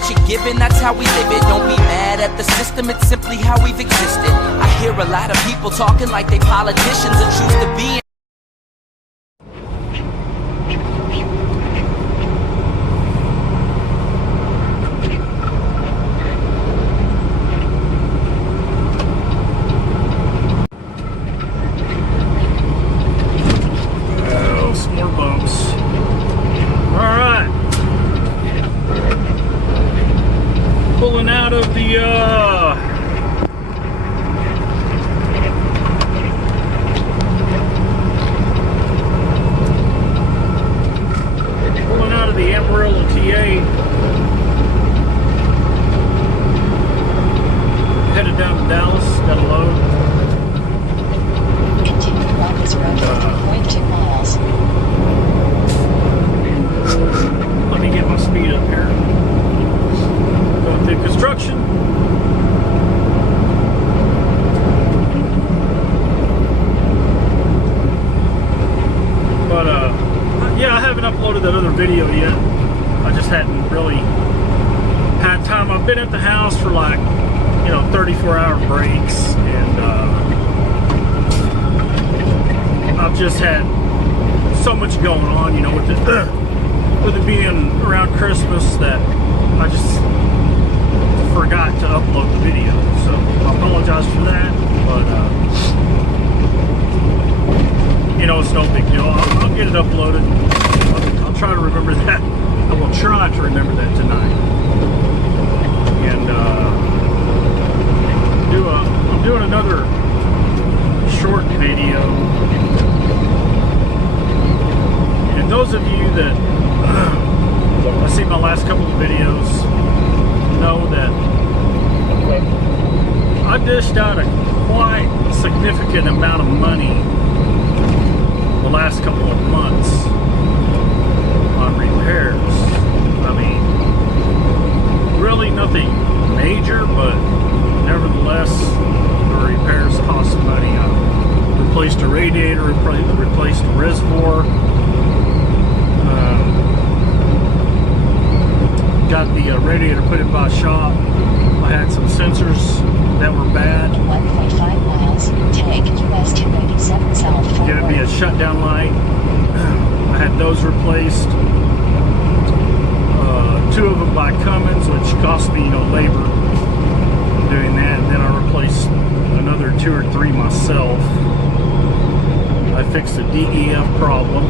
what you're given, that's how we live it. Don't be mad at the system, it's simply how we've existed. I hear a lot of people talking like they politicians and choose to be in. Pulling out of the Amarillo, TA. Headed down to Dallas. Got a load. Continue along this road for 3.2 miles. Let me get my speed up here. Going through construction. But yeah, I haven't uploaded that other video yet. I just hadn't really had time. I've been at the house for like, 34-hour breaks, and I've just had so much going on, with it being around Christmas, that I just forgot to upload the video. So I apologize for that, but it's no big deal. I'll get it uploaded. I'll try to remember that. I will try to remember that tonight. And I'm doing another short video. And those of you that I see my last couple of videos know that I dished out a quite significant amount of money the last couple of months on repairs. I mean, really nothing major, but nevertheless, the repairs cost money. I replaced a radiator, replaced a reservoir, got the radiator put in by a shop. I had some sensors that were bad. 1.5 miles, take US 287 south forward. Giving me a shutdown light. I had those replaced. Two of them by Cummins, which cost me, labor doing that. And then I replaced another 2 or 3 myself. I fixed a DEF problem.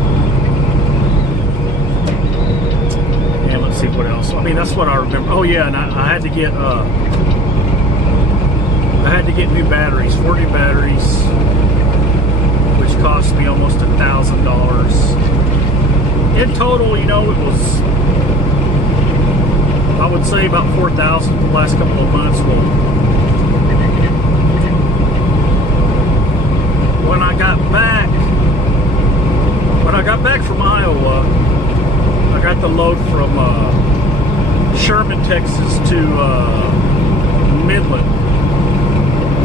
And let's see what else. I mean, that's what I remember. Oh yeah, and I had to get new batteries, 4 new batteries, which cost me almost $1,000. In total, it was, I would say, about $4,000 the last couple of months. Well, when I got back from Iowa, I got the load from Sherman, Texas to Midland.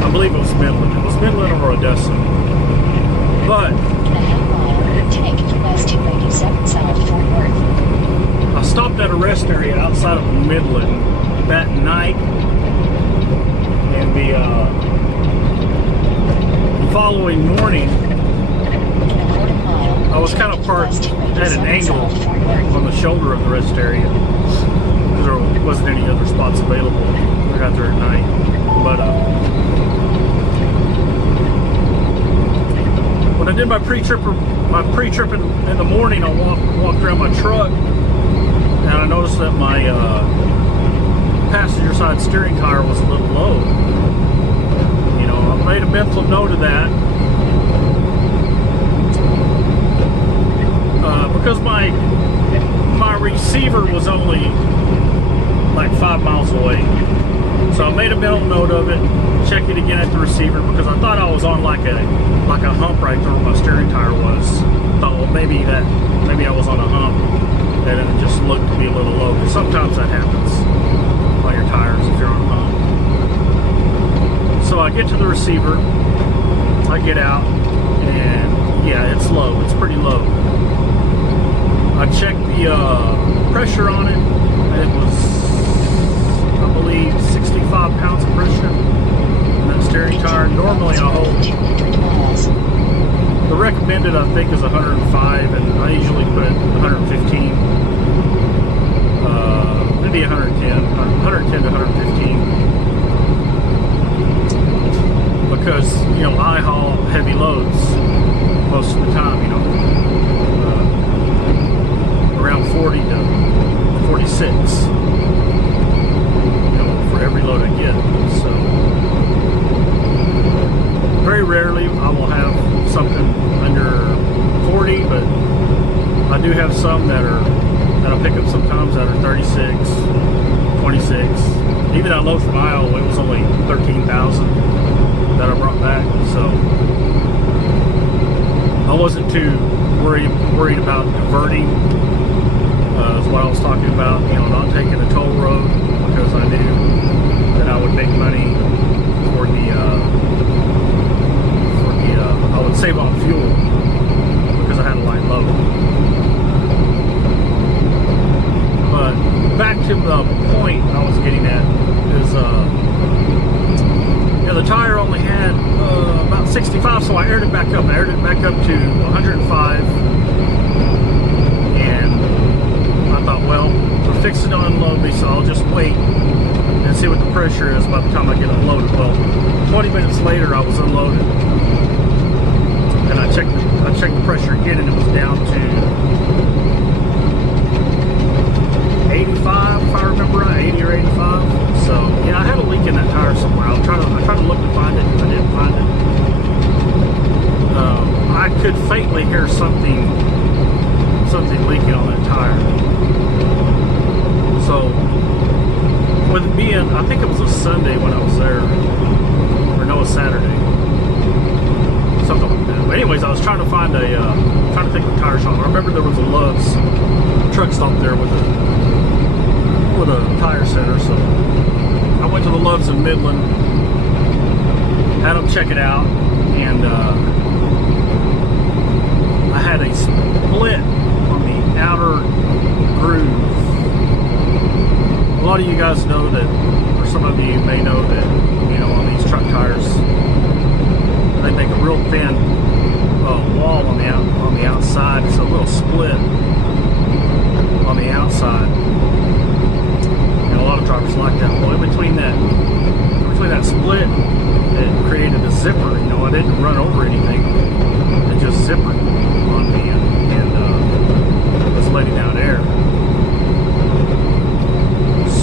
I believe it was Midland. It was Midland or Odessa. But take US 287 south forward. I stopped at a rest area outside of Midland that night, and the following morning, I was kind of parked at an angle on the shoulder of the rest area because there wasn't any other spots available. I got there at night, but when I did my pre-trip in the morning, I walked around my truck, and I noticed that my passenger side steering tire was a little low. I made a mental note of that. Because my receiver was only like 5 miles away, so I made a mental note of it. Check it again at the receiver, because I thought I was on like a hump right there where my steering tire was. I thought, well, maybe I was on a hump, and it just looked to be a little low. Because sometimes that happens on your tires if you're on a hump. So I get to the receiver, I get out, and yeah, it's low. It's pretty low. I checked the pressure on it, and it was recommended, I think, is 105, and I usually put 115. Maybe 110 to 115. Because, you know, I haul heavy loads most of the time, you know. Around 40 to 46. You know, for every load I get. So, very rarely I will have something under 40, but I do have some that I pick up sometimes that are 36, 26. Even that load from Iowa, it was only 13,000 that I brought back. So I wasn't too worried about diverting. Is what I was talking about. You know, not taking a toll road, because I knew that I would make money for the I would save on fuel because I had a light load. But back to the point I was getting at is, you know, the tire only had about 65, so I aired it back up. I aired it back up to 105, and I thought, well, we're fixing to unload me, so I'll just wait and see what the pressure is by the time I get unloaded. Well, 20 minutes later, I was unloaded, and I checked the pressure again, and it was down to 85, if I remember right, 80 or 85. So yeah, I had a leak in that tire somewhere. I tried to look to find it, and I didn't find it. I could faintly hear something leaking on that tire. So with it being, I think it was a Sunday when I was there, or no, a Saturday, something like that. But anyways, I was trying to find trying to think of a tire shop. I remember there was a Love's truck stop there with a tire center. So I went to the Love's in Midland, had them check it out, and I had a split on the outer groove. A lot of you guys know that, or some of you may know that, you know, on these truck tires, they make a real thin wall on the outside. It's a little split on the outside, and a lot of drivers like that. Well, in between that split, it created a zipper. You know, I didn't run over anything; it just zippered on me, and was letting out air.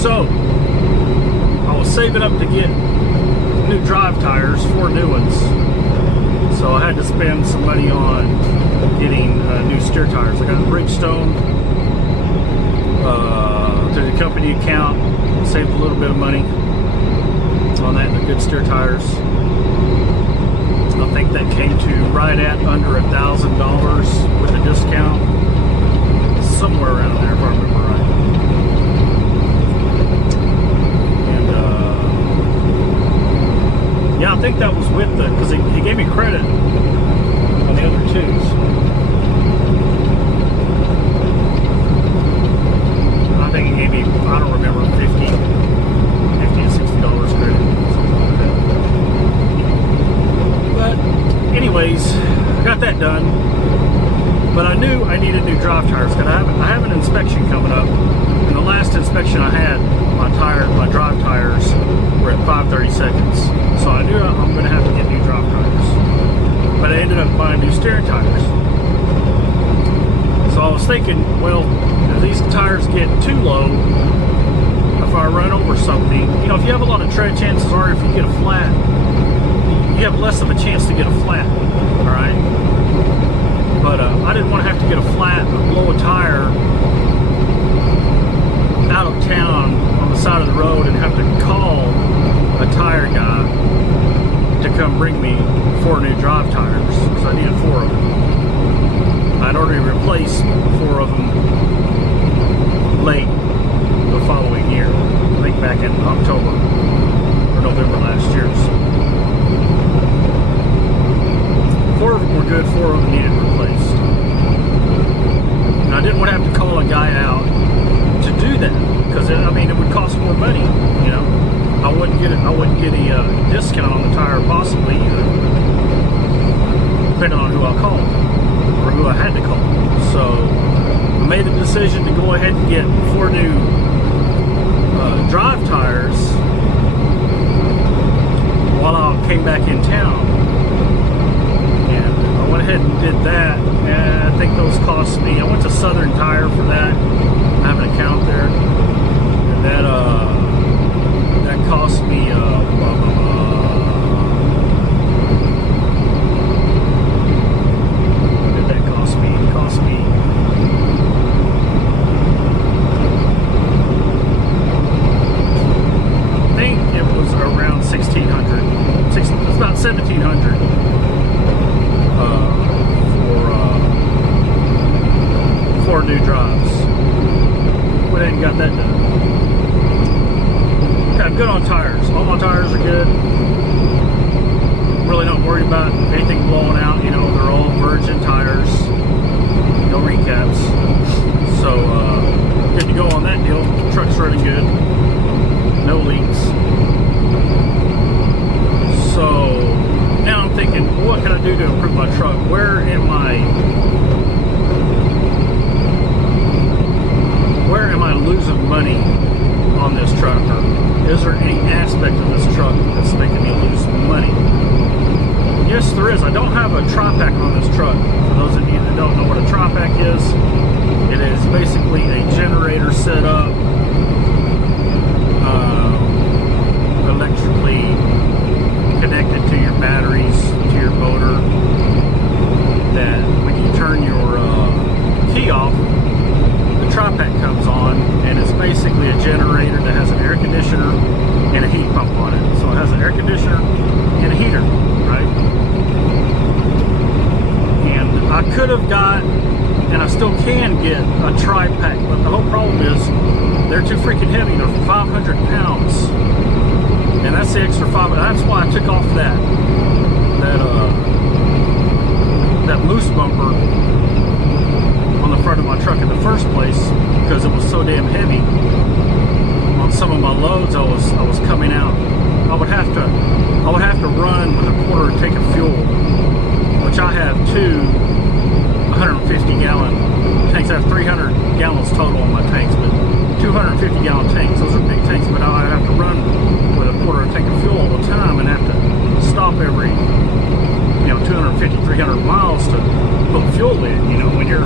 So I was saving up to get new drive tires, 4 new ones. So I had to spend some money on getting new steer tires. I got a Bridgestone through the company account. Saved a little bit of money on that, and the good steer tires. I think that came to right at under $1,000 with a discount. Somewhere around there, if I remember right. Yeah, I think that was with the, because he gave me credit on the other twos. I think he gave me, I don't remember, $50 to $60 credit, something like that. But anyways, I got that done. But I knew I needed new drive tires, because I have an inspection coming up. And the last inspection I had, my drive tires were at 530 seconds. So I knew I'm going to have to get new drive tires. But I ended up buying new steering tires. So I was thinking, well, if these tires get too low, if I run over something, you know, if you have a lot of tread, chances are if you get a flat, you have less of a chance to get a flat, all right? But I didn't want to have to get a flat or blow a tire out of town on the side of the road and have to call a tire guy to come bring me 4 new drive tires, because I needed 4 of them. I'd already replaced 4 of them late the following year, I think back in October or November last year. So 4 of them were good, 4 of them needed replaced. And I didn't want to have to call a guy out to do that, because I mean, it would cost more money, you know. I wouldn't get a discount on the tire, possibly, depending on who I called. who I had to call. So I made the decision to go ahead and get 4 new drive tires while I came back in town. And I went ahead and did that, and I think those cost me, I went to Southern Tire for that. I have an account there, and that cost me what did that cost me? It cost me I think it was around $1,600. It's about $1,700 for 4 new drives. Went ahead and got that done. Okay, I'm good on tires. All my tires are good. Really not worried about anything blowing out. You know, they're all virgin tires. No recaps. So good to go on that deal. Truck's running good. No leaks. So now I'm thinking, what can I do to improve my truck? Where am I losing money on this tractor? Is there any aspect of this truck that's making me lose money? Yes, there is. I don't have a tri-pack on this truck. For those of you that don't know what a tri-pack is, it is basically a generator set up electrically connected to your batteries, to your motor, that when you turn your key off, the tri-pack comes on, and it's basically a generator that has an air conditioner and a heat pump on it. So it has an air conditioner and a heater, right? And I could have got, and I still can get, a tri-pack, but the whole problem is they're too freaking heavy. They're 500 pounds. And that's the extra 5. That's why I took off that loose bumper on the front of my truck in the first place, because it was so damn heavy. On some of my loads, I was coming out. I would have to run with a quarter tank of fuel, which I have 2 150-gallon tanks. I have 300 gallons total on my tanks, but 250-gallon tanks. Those are big tanks, but I have to run with a quarter tank of fuel all the time and have to stop every 250, 300 miles to put fuel in. You know, when you're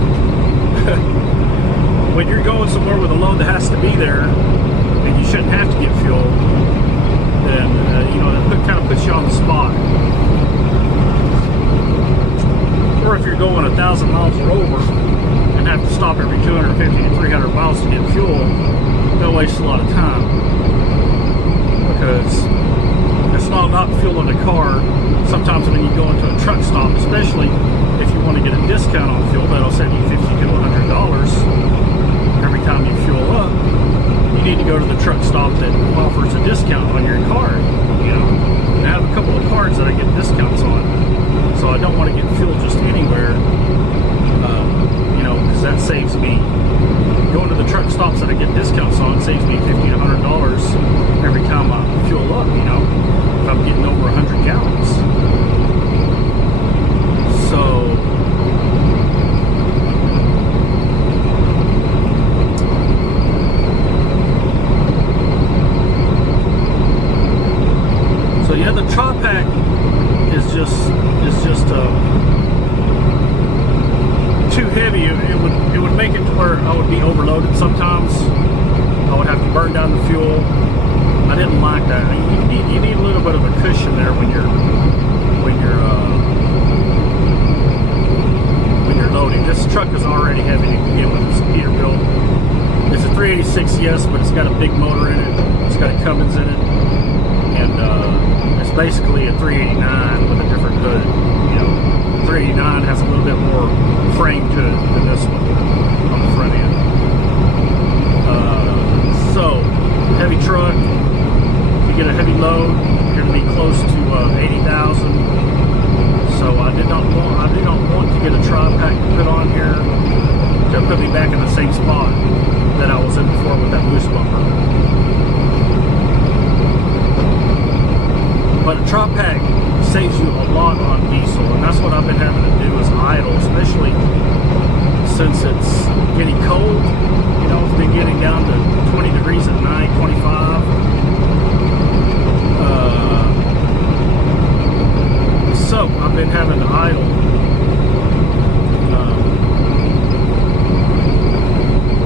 when you're going somewhere with a load that has to be there and you shouldn't have to get fuel, then that kind of puts you on the spot. Or if you're going 1,000 miles or over and have to stop every 250 to 300 miles to get fuel, that wastes a lot of time, because it's not about fuel in the car. Sometimes when you go into a truck stop, especially if you want to get a discount on fuel, that'll save you $50 to $100 every time you fuel up. You need to go to the truck stop that offers a discount on your card. And I have a couple of cards that I get discounts on, so I don't want to get fuel just anywhere. Because that saves me. Going to the truck stops that I get discounts on saves me $50 to $100 every time I fuel up. If I'm getting over 100 gallons. So yeah, the tri-pack is just too heavy. It would make it to where I would be overloaded sometimes. I would have to burn down the fuel. I didn't like that. You need a little bit of a cushion there when you're loading. This truck is already heavy to begin with. It's a Peterbilt. It's a 386, yes, but it's got a big motor in it. It's got a Cummins in it, and it's basically a 389 with a different hood. 389 has a little bit more frame to it than this one on the front end. So heavy truck. You get a heavy load, you're going to be close to 80,000. So I do not want to get a tri-pack to put on here to put me back in the same spot that I was in before with that loose bumper. But a tri-pack saves you a lot on diesel, and that's what I've been having to do is idle, especially since it's getting cold. You know, it's been getting down to 20 degrees at night, 25. So I've been having to idle.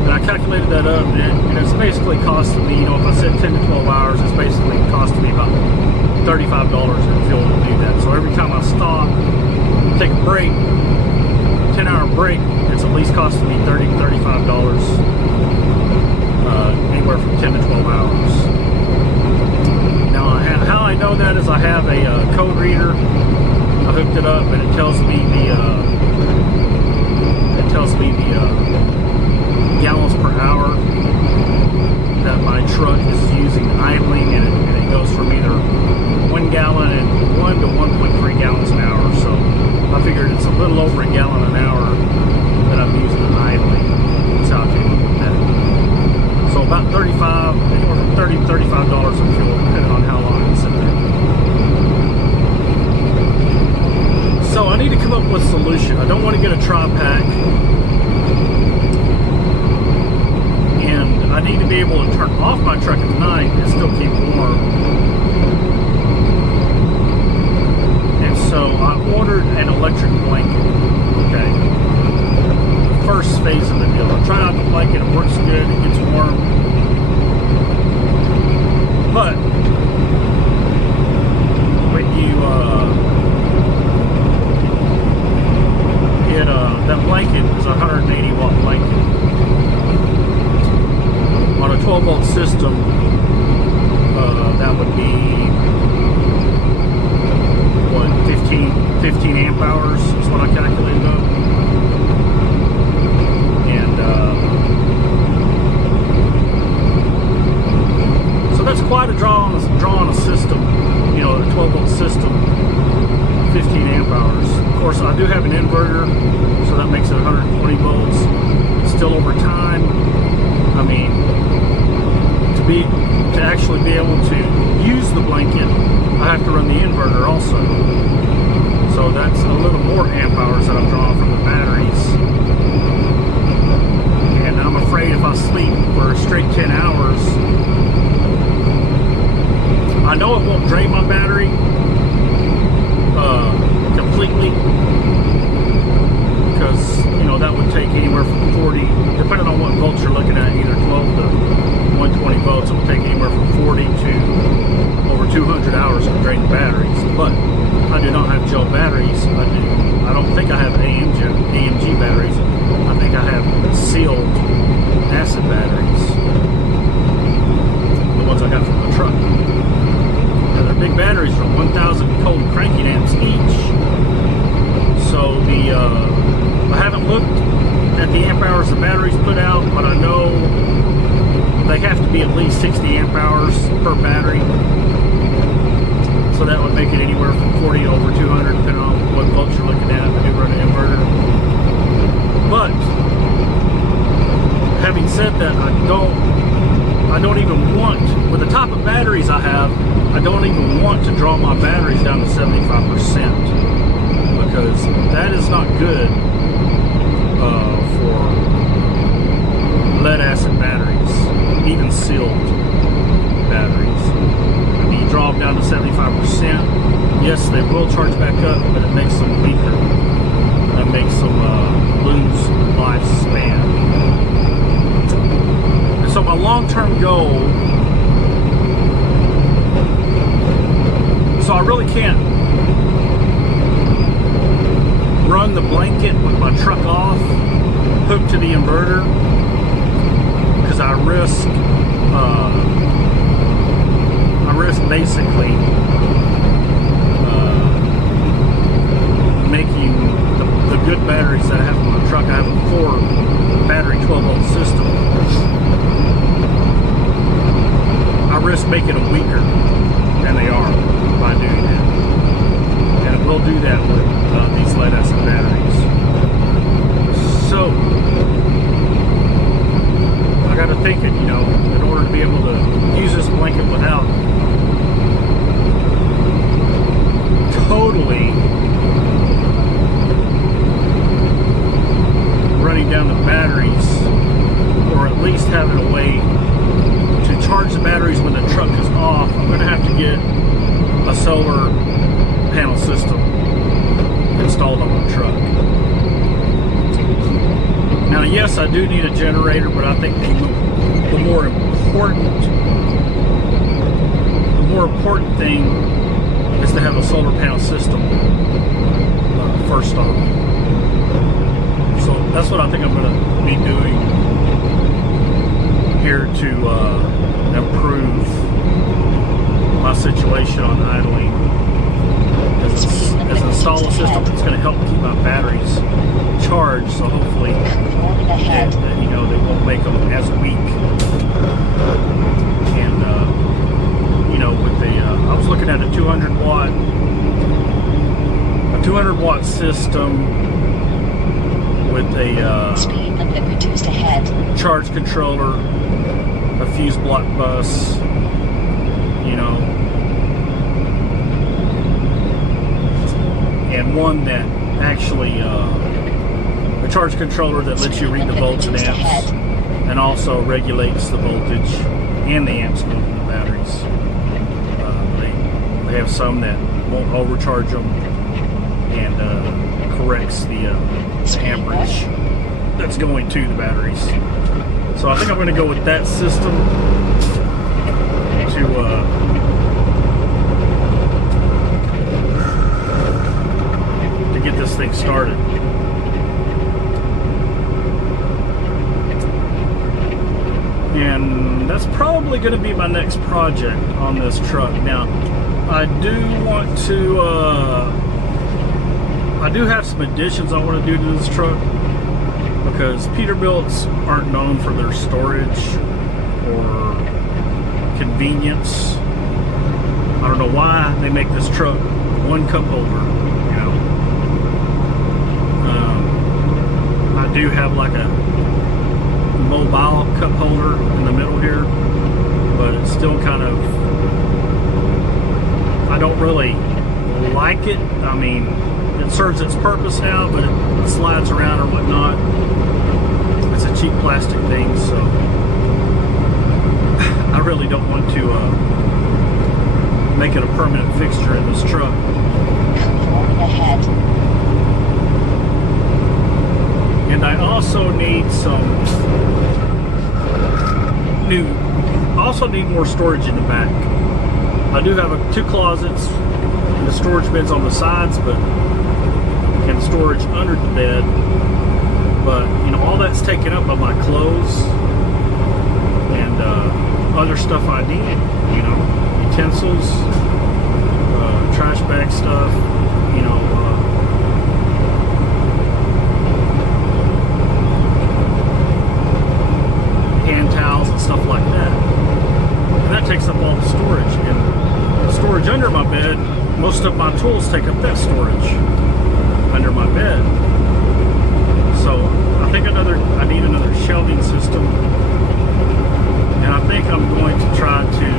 And I calculated that up, and it's basically costing me, you know, if I said 10 to 12 hours, it's basically costing me about $35 in fuel to do that. So every time I stop, take a break, 10-hour break, it's at least costing me $30 to $35, anywhere from 10 to 12 hours. Now, how I know that is I have a code reader. I hooked it up, and it tells me the gallons per hour that my truck is using idling, and it goes from either 1 gallon and 1 to 1.3 gallons an hour. So I figured it's a little over a gallon an hour that I'm using idling. That's how I came up with that. So about anywhere from $30 to $35 in fuel, depending on how long it's in there. So I need to come up with a solution. I don't want to get a tri-pack, and I need to be able to turn off my truck at night and still keep warm. And so I ordered an electric blanket. Okay. First phase of the deal. I tried out the blanket, it works good, it gets warm. But when you that blanket is a 180 watt blanket. On a 12 volt system, that would be what, 15 amp hours is what I calculated up. And so that's quite a draw on a system, you know, a 12 volt system, 15 amp hours. Of course, I do have an inverter, so that makes it 120 volts. Still, over time, I mean, to actually be able to use the blanket, I have to run the inverter also. So that's a little more amp hours that I'm drawing from the batteries. And I'm afraid if I sleep for a straight 10 hours, I know it won't drain my battery completely, because, you know, that would take anywhere from 40, depending on what volts you're looking at, either 12 to 120 volts, it will take anywhere from 40 to over 200 hours to drain the batteries. But I do not have gel batteries. I don't think I have AMG batteries. I think I have sealed acid batteries, the ones I got from the truck. Now, they're big batteries from 1,000 cold cranking amps each. So I haven't looked at the amp hours the batteries put out, but I know they have to be at least 60 amp hours per battery. So that would make it anywhere from 40 to over 200, depending on what volts you're looking at. I do run an inverter. But having said that, I don't even want, with the type of batteries I have, I don't even want to draw my batteries down to 75%, because that is not good for lead acid batteries, even sealed batteries. I mean, you draw them down to 75%, yes, they will charge back up, but it makes them weaker. That makes them lose lifespan. And so my long-term goal, so I really can't run the blanket with my truck off, hooked to the inverter, because I risk basically making the good batteries that I have in my truck. I have a 4-battery 12-volt system. I risk making them weaker than they are by doing that, and it will do that with these lead acid batteries. So I got to thinking, you know, in order to be able to use this blanket without totally running down solar panel system installed on my truck. Now, yes, I do need a generator, but I think the more important thing is to have a solar panel system first off. So that's what I think I'm going to be doing here to improve my situation on idling. Is install a system that's going to help keep my batteries charged, so hopefully that, you know, they won't make them as weak. And you know, with the I was looking at a 200 watt system with a speed limit reduced ahead. Charge controller, a fuse block bus, you know, and one that actually a charge controller that lets you read the volts and amps, and also regulates the voltage and the amps going in the batteries. They have some that won't overcharge them and corrects the amperage that's going to the batteries. So I think I'm going to go with that system to get this thing started. And that's probably going to be my next project on this truck. Now, I do want to, I do have some additions I want to do to this truck, because Peterbilts aren't known for their storage or convenience. I don't know why they make this truck one cup holder, you know. I do have like a mobile cup holder in the middle here, but it's still kind of, I don't really like it. I mean, it serves its purpose now, but it slides around or whatnot. It's a cheap plastic thing, so I really don't want to make it a permanent fixture in this truck. Ahead. And I also need more storage in the back. I do have two closets, and the storage bins on the sides, but and storage under the bed. But you know, all that's taken up by my clothes and other stuff I need. You know, utensils, trash bag stuff. You know. Hand towels and stuff like that, and that takes up all the storage. And the storage under my bed, most of my tools take up that storage under my bed. So I think I need another shelving system, and I think I'm going to try to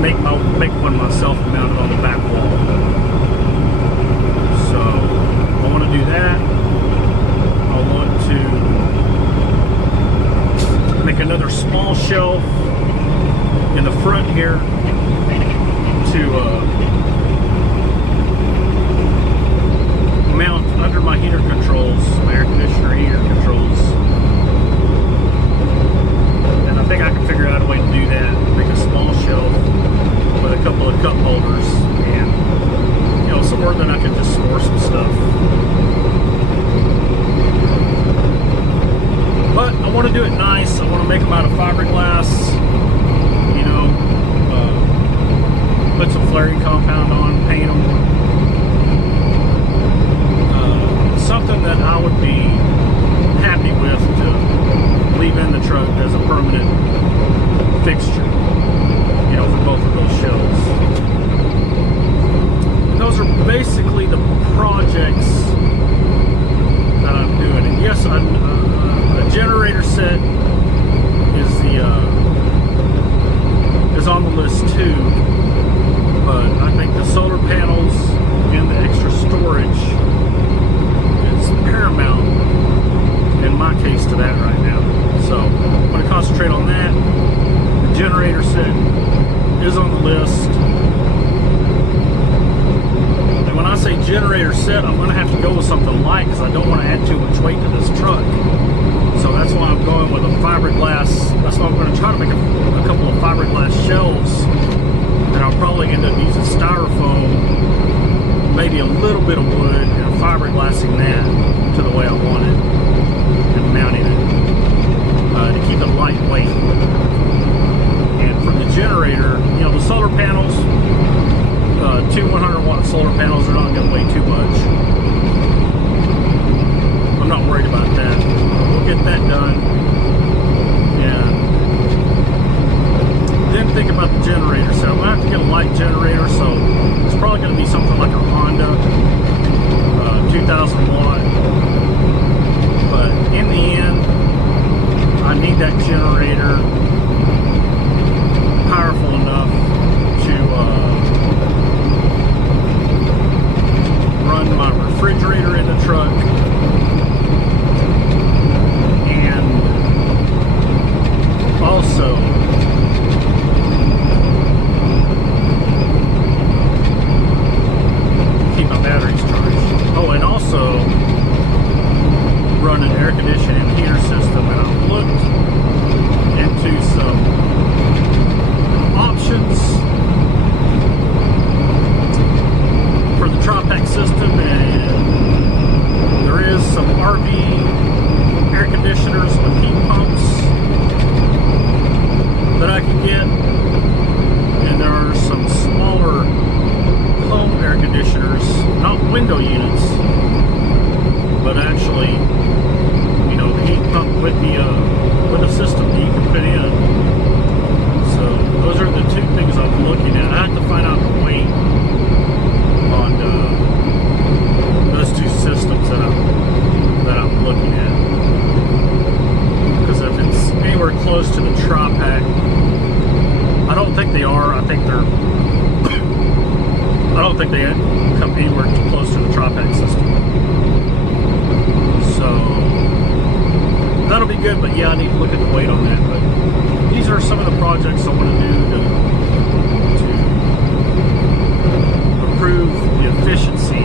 make one myself and mount it on the back wall. So I want to do that. I want to make another small shelf in the front here to mount under my heater controls, my air conditioner heater controls. And I think I can figure out a way to do that. Make a small shelf with a couple of cup holders, and you know, somewhere that I can just store some stuff. But I want to do it nice. I want to make them out of fiberglass, you know, put some flaring compound on, paint them. Something that I would be happy with to leave in the truck as a permanent fixture, you know, for both of those shelves. And those are basically the projects that I'm doing. And yes, a generator set is on the list too, but I think the solar panels and the extra storage is paramount in my case to that right now. So I'm going to concentrate on that. The generator set is on the list, think about the generator. So I'm gonna have to get a light generator. So it's probably gonna be something like a Honda 2000 watt. But in the end, I need that generator powerful enough to run my refrigerator in the truck and also keep my batteries charged. Oh, and also run an air conditioning and heater system. And I've looked into some options for the Tropac system, and there is some RV air conditioners with heat pumps that I can get, and there are some smaller home air conditioners, not window units, but actually, you know, the heat pump with a system that you can put in. So those are the two things I'm looking at. I have to find out the weight on those two systems that I'm looking at. Because if it's anywhere close to the Tropac, I don't think they are. I think they're. I don't think they come anywhere close to the Tropac system. So that'll be good. But yeah, I need to look at the weight on that. But these are some of the projects I want to do to improve the efficiency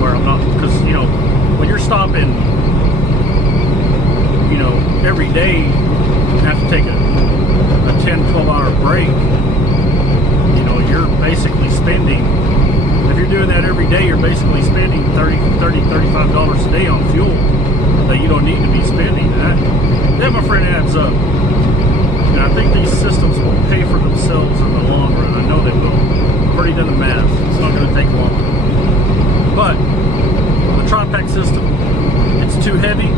where I'm not, because, you know, when you're stopping, you know, every day and have to take a 10-12 hour break, you know, you're basically spending, if you're doing that every day, you're basically spending $35 a day on fuel that you don't need to be spending. That, my friend, adds up. And I think these systems will pay for themselves in the long run. I know they will. I've already done the math. It's not going to take long. But the Tropac system, it's too heavy.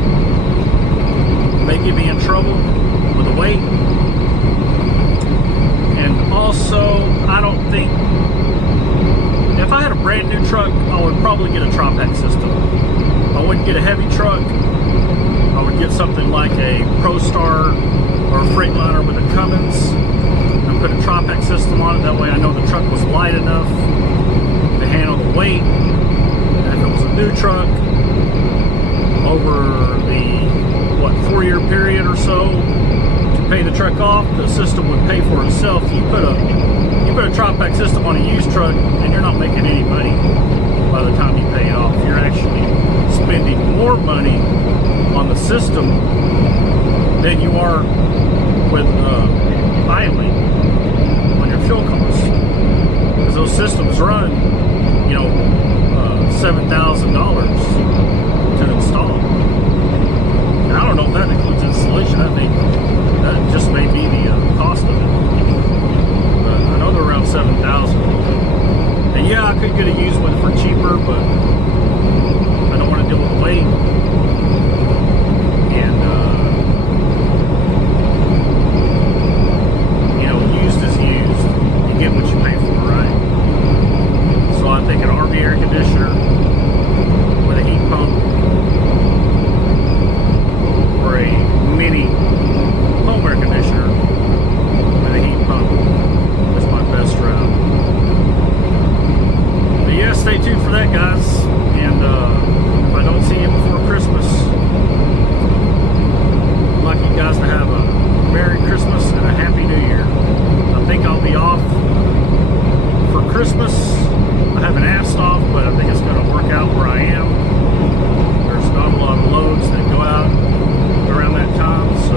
It may get me in trouble with the weight. And also, I don't think, if I had a brand new truck, I would probably get a Tropac system. I wouldn't get a heavy truck. I would get something like a ProStar or a Freightliner with a Cummins and put a Tropac system on it. That way I know the truck was light enough to handle the weight. And if it was a new truck, over the, 4-year period or so, to pay the truck off, the system would pay for itself. You put a Tropac system on a used truck and you're not making any money by the time you pay it off. You're actually spending more money on the system than you are with idling on your fuel costs, because those systems run, you know, $7,000 to install. And I don't know if that includes installation. That just may be the cost of it. But I know they're around $7,000. And yeah, I could get a used one for cheaper, but I don't want to deal with the weight. And you know, used is used. You get what you pay for, right? So I think an RV air conditioner with a heat pump, or a mini home air conditioner with a heat pump is my best route. But yeah, stay tuned for that, guys. And if I don't see you before Christmas, I'd like you guys to have a Merry Christmas and a Happy New Year. I think I'll be off for Christmas. I haven't asked off, but I think it's going to work out where I am. There's not a lot of loads that go out around that time, so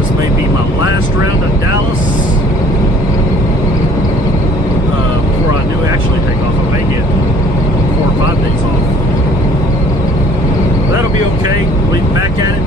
this may be my last round of Dallas before I do actually take off. I may get 4 or 5 days off. That'll be okay. We'll be back at it